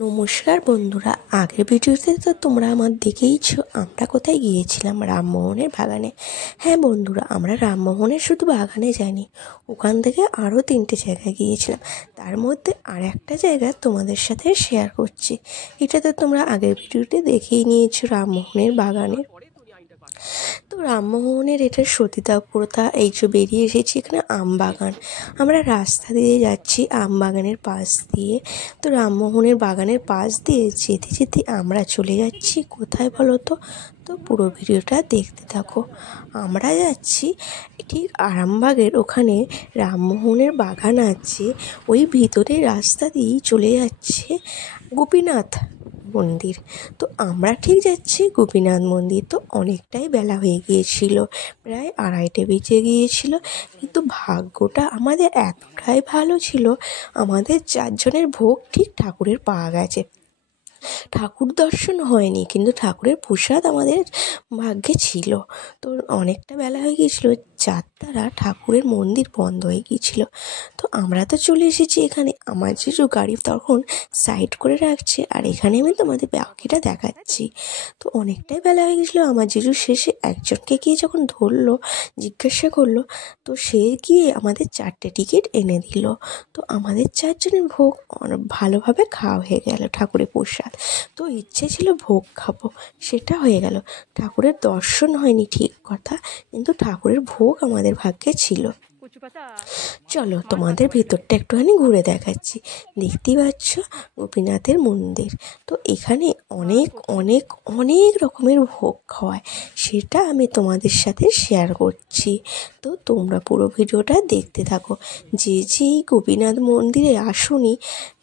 নমস্কার বন্ধুরা, আগের ভিডিওতে তো তোমরা আমার দেখেইছো আমরা কোথায় গিয়েছিলাম, রামমোহনের বাগানে। হ্যাঁ বন্ধুরা, আমরা রামমোহনের শুধু বাগানে যাইনি, ওখান থেকে আরও 3টে জায়গায় গিয়েছিলাম। তার মধ্যে আর একটা জায়গা তোমাদের সাথে শেয়ার করছি। এটা তো তোমরা আগের ভিডিওতে দেখেই নিয়েছো, রামমোহনের বাগানের। তো রামমোহনের এটা সতীদাহ প্রথা। এই যে বেরিয়ে এসেছি, এখানে আম বাগান। আমরা রাস্তা দিয়ে যাচ্ছি আম বাগানের পাশ দিয়ে। তো রামমোহনের বাগানের পাশ দিয়ে যেতে যেতে আমরা চলে যাচ্ছি কোথায় বলো তো? তো পুরো ভিডিওটা দেখতে থাকো। আমরা যাচ্ছি ঠিক আরামবাগের ওখানে রামমোহনের বাগান আছে, ওই ভিতরের রাস্তা দিয়েই চলে যাচ্ছে গোপীনাথ মন্দির। তো আমরা ঠিক যাচ্ছি গোপীনাথ মন্দির। তো অনেকটাই বেলা হয়ে গিয়েছিল, প্রায় 2:30 বেজে গিয়েছিল। কিন্তু ভাগ্যটা আমাদের এতটাই ভালো ছিল, আমাদের 4 জনের ভোগ ঠিক ঠাকুরের পাওয়া গেছে। ঠাকুর দর্শন হয়নি, কিন্তু ঠাকুরের প্রসাদ আমাদের ভাগ্যে ছিল। তো অনেকটা বেলা হয়ে গিয়েছিল, যার দ্বারা ঠাকুরের মন্দির বন্ধ হয়ে গিয়েছিল। তো আমরা তো চলে এসেছি এখানে। আমার জিজু গাড়ি তখন সাইড করে রাখছে, আর এখানে আমি তোমাদের বাকিটা দেখাচ্ছি। তো অনেকটাই বেলা হয়ে গেছিলো। আমার জিজু শেষে একজনকে গিয়ে যখন ধরলো, জিজ্ঞাসা করলো, তো সে গিয়ে আমাদের 4টে টিকিট এনে দিল। তো আমাদের 4 জনের ভোগ ভালোভাবে খাওয়া হয়ে গেল, ঠাকুরের প্রসাদ। তো ইচ্ছে ছিল ভোগ খাবো, সেটা হয়ে গেল। ঠাকুরের দর্শন হয়নি ঠিক কথা, কিন্তু ঠাকুরের ভোগ আমাদের ভাগ্যে ছিল। চলো তোমাদের ভিতরটা একটুখানি ঘুরে দেখাচ্ছি। দেখতেই পাচ্ছ গোপীনাথের মন্দির। তো এখানে অনেক অনেক অনেক রকমের ভোগ খাওয়ায়, সেটা আমি তোমাদের সাথে শেয়ার করছি। তো তোমরা পুরো ভিডিওটা দেখতে থাকো। যে এই গোপীনাথ মন্দিরে আসোনি,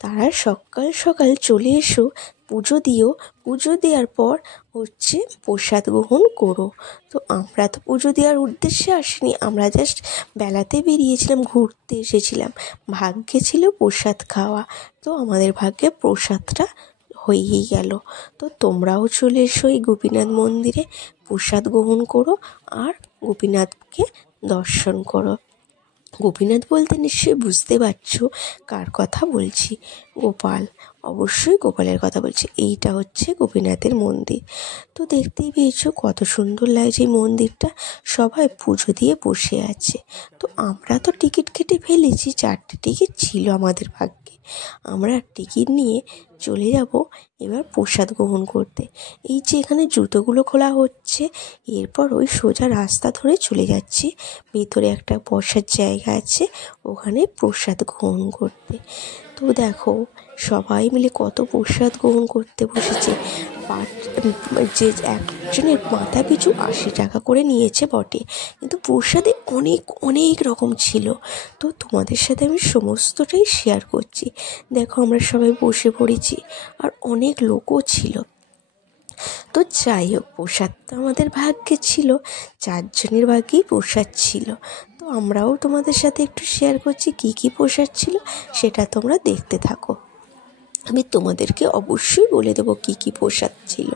তারা সকাল সকাল চলে এসো, পুজো দিও। পুজো দেওয়ার পর হচ্ছে প্রসাদ গ্রহণ করো। তো আমরা তো পুজো দেওয়ার উদ্দেশ্যে আসিনি, আমরা জাস্ট বেলাতে বেরিয়েছিলাম, ঘুরতে এসেছিলাম। ভাগ্যে ছিল প্রসাদ খাওয়া, তো আমাদের ভাগ্যে প্রসাদটা হয়েই গেল। তো তোমরাও চলে এসো এই গোপীনাথ মন্দিরে, প্রসাদ গ্রহণ করো আর গোপীনাথকে দর্শন করো। গোপীনাথ বলতে নিশ্চয়ই বুঝতে পারছো কার কথা বলছি, গোপাল। অবশ্যই গোপালের কথা বলছি। এইটা হচ্ছে গোপীনাথের মন্দির। তো দেখতেই পেয়েছো কত সুন্দর লাগছে এই মন্দিরটা। সবাই পুজো দিয়ে বসে আছে। তো আমরা তো টিকিট কেটে ফেলেছি, 4টে টিকিট ছিল আমাদের ভাগ্যে। আমরা টিকিট নিয়ে চলে যাব এবার প্রসাদ গ্রহণ করতে। এই যে এখানে জুতোগুলো খোলা হচ্ছে, এরপর ওই সোজা রাস্তা ধরে চলে যাচ্ছি, ভিতরে একটা বসার জায়গা আছে, ওখানে প্রসাদ গ্রহণ করতে। তো দেখো সবাই মিলে কত প্রসাদ গ্রহণ করতে বসেছে। যে একজনের মাথা পিছু 80 টাকা করে নিয়েছে বটে, কিন্তু প্রসাদে অনেক অনেক রকম ছিল। তো তোমাদের সাথে আমি সমস্তটাই শেয়ার করছি। দেখো আমরা সবাই বসে পড়েছি, আর অনেক লোকও ছিল। তো যাই হোক, প্রসাদ তো আমাদের ভাগ্যে ছিল, 4 জনের ভাগ্যেই প্রসাদ ছিল। তো আমরাও তোমাদের সাথে একটু শেয়ার করছি কী কী প্রসাদ ছিল, সেটা তোমরা দেখতে থাকো। আমি তোমাদেরকে অবশ্যই বলে দেবো কী কী প্রসাদ ছিল,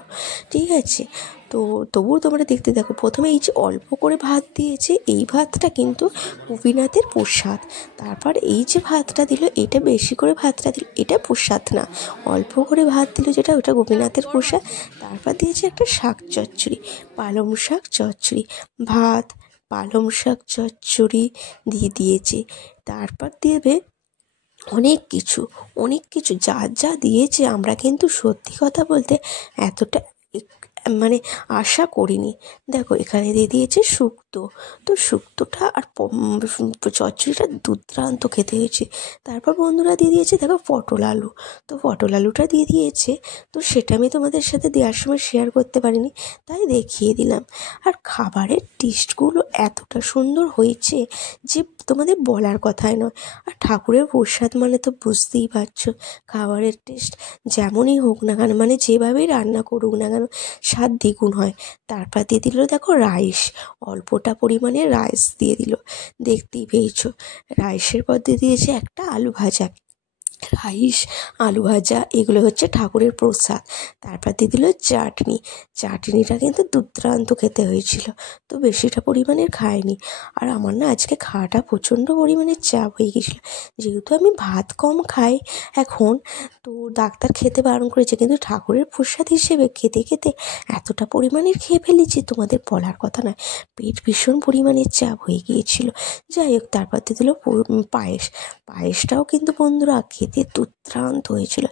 ঠিক আছে? তো তবুও তোমরা দেখতে থাকো। প্রথমে এই যে অল্প করে ভাত দিয়েছে, এই ভাতটা কিন্তু গোপীনাথের প্রসাদ। তারপর এই যে ভাতটা দিল, এটা বেশি করে ভাতটা দিল, এটা প্রসাদ না, অল্প করে ভাত দিল যেটা, ওটা গোপীনাথের প্রসাদ। তারপর দিয়েছে একটা শাক চচ্চড়ি, পালং শাক চচ্চড়ি, ভাত, পালং শাক চচ্চড়ি দিয়ে দিয়েছে। তারপর দেবে অনেক কিছু, অনেক কিছু যা যা দিয়েছে, আমরা কিন্তু সত্যি কথা বলতে এতটা মানে আশা করিনি। দেখো এখানে দিয়ে দিয়েছে শুক্তো। তো শুক্তোটা আর চচ্চড়িটা দুর্দান্ত খেতে হয়েছে। তারপর বন্ধুরা দিয়ে দিয়েছে দেখো পটল আলু। তো পটল আলুটা দিয়ে দিয়েছে, তো সেটা আমি তোমাদের সাথে দেওয়ার সময় শেয়ার করতে পারিনি, তাই দেখিয়ে দিলাম। আর খাবারের টেস্টগুলো এতটা সুন্দর হয়েছে যে তোমাদের বলার কথাই নয়। আর ঠাকুরের প্রসাদ মানে তো বুঝতেই পারছো, খাবারের টেস্ট যেমনই হোক না কেন, মানে যেভাবেই রান্না করুক না কেন, স্বাদ দ্বিগুণ হয়। তারপর দিয়ে দিল দেখো রাইস, অল্পটা পরিমাণে রাইস দিয়ে দিল, দেখতেই পেয়েছো। রাইসের পর দিয়ে দিয়েছে একটা আলু ভাজা। রাইস, আলু ভাজা, এগুলো হচ্ছে ঠাকুরের প্রসাদ। তারপর দিয়ে দিল চাটনি। চাটনিটা কিন্তু দুর্দান্ত খেতে হয়েছিল, তো বেশিটা পরিমাণের খাইনি। আর আমার না আজকে খাওয়াটা প্রচণ্ড পরিমাণে চাপ হয়ে গেছিলো, যেহেতু আমি ভাত কম খাই এখন, তো ডাক্তার খেতে বারণ করেছে, কিন্তু ঠাকুরের প্রসাদ হিসেবে খেতে খেতে এতটা পরিমাণের খেয়ে ফেলেছি তোমাদের বলার কথা নয়। পেট ভীষণ পরিমাণের চাপ হয়ে গিয়েছিল। যাই হোক, তারপর দিয়ে দিল পায়েস। পায়েসটাও কিন্তু বন্ধুরা খেতে দুর্দান্ত হয়েছিল,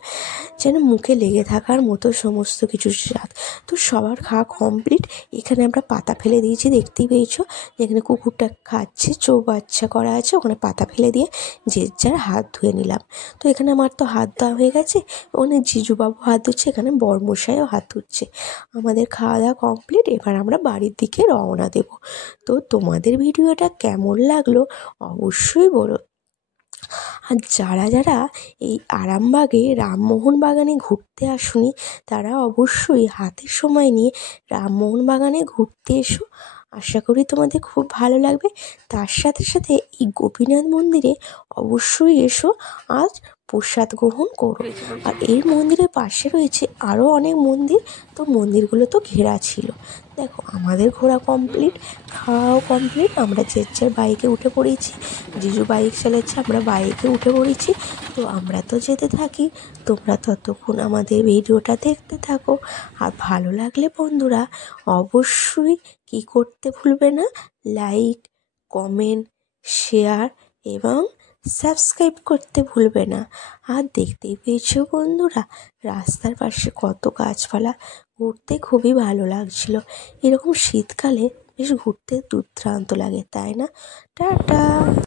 যেন মুখে লেগে থাকার মতো সমস্ত কিছু স্বাদ। তো সবার খাওয়া কমপ্লিট। এখানে আমরা পাতা ফেলে দিয়েছি, দেখতেই পেয়েছো, যেখানে কুকুরটা খাচ্ছে, চৌবাচ্চা করা আছে, ওখানে পাতা ফেলে দিয়ে যে যার হাত ধুয়ে নিলাম। তো এখানে আমার তো হাত ধোয়া হয়ে গেছে, ওখানে জিজুবাবু হাত ধুচ্ছে, এখানে বড়মশাইও হাত ধুচ্ছে। আমাদের খাওয়া দাওয়া কমপ্লিট, এবার আমরা বাড়ির দিকে রওনা দেব। তো তোমাদের ভিডিওটা কেমন লাগলো অবশ্যই বলো। আর যারা যারা এই আরামবাগে রামমোহন বাগানে ঘুরতে আসোনি, তারা অবশ্যই হাতে সময় নিয়ে রামমোহন বাগানে ঘুরতে এসো। আশা করি তোমাদের খুব ভালো লাগবে। তার সাথে সাথে এই গোপীনাথ মন্দিরে অবশ্যই এসো আর প্রসাদ গ্রহণ করো। আর এই মন্দিরের পাশে রয়েছে আরও অনেক মন্দির, তো মন্দিরগুলো তো ঘেরা ছিল। দেখো, আমাদের ঘোরা কমপ্লিট, খাওয়াও কমপ্লিট, আমরা যে যার বাইকে উঠে পড়েছি। জিজু বাইক চালাচ্ছে, আমরা বাইকে উঠে পড়েছি। তো আমরা তো যেতে থাকি, তোমরা ততক্ষণ আমাদের ভিডিওটা দেখতে থাকো। আর ভালো লাগলে বন্ধুরা অবশ্যই কী করতে ভুলবে না, লাইক, কমেন্ট, শেয়ার এবং সাবস্ক্রাইব করতে ভুলবে না। আর দেখতেই পেয়েছো বন্ধুরা, রাস্তার পাশে কত গাছপালা, ঘুরতে খুবই ভালো লাগছিল। এরকম শীতকালে বেশ ঘুরতে দুর্দান্ত লাগে, তাই না? টাটা।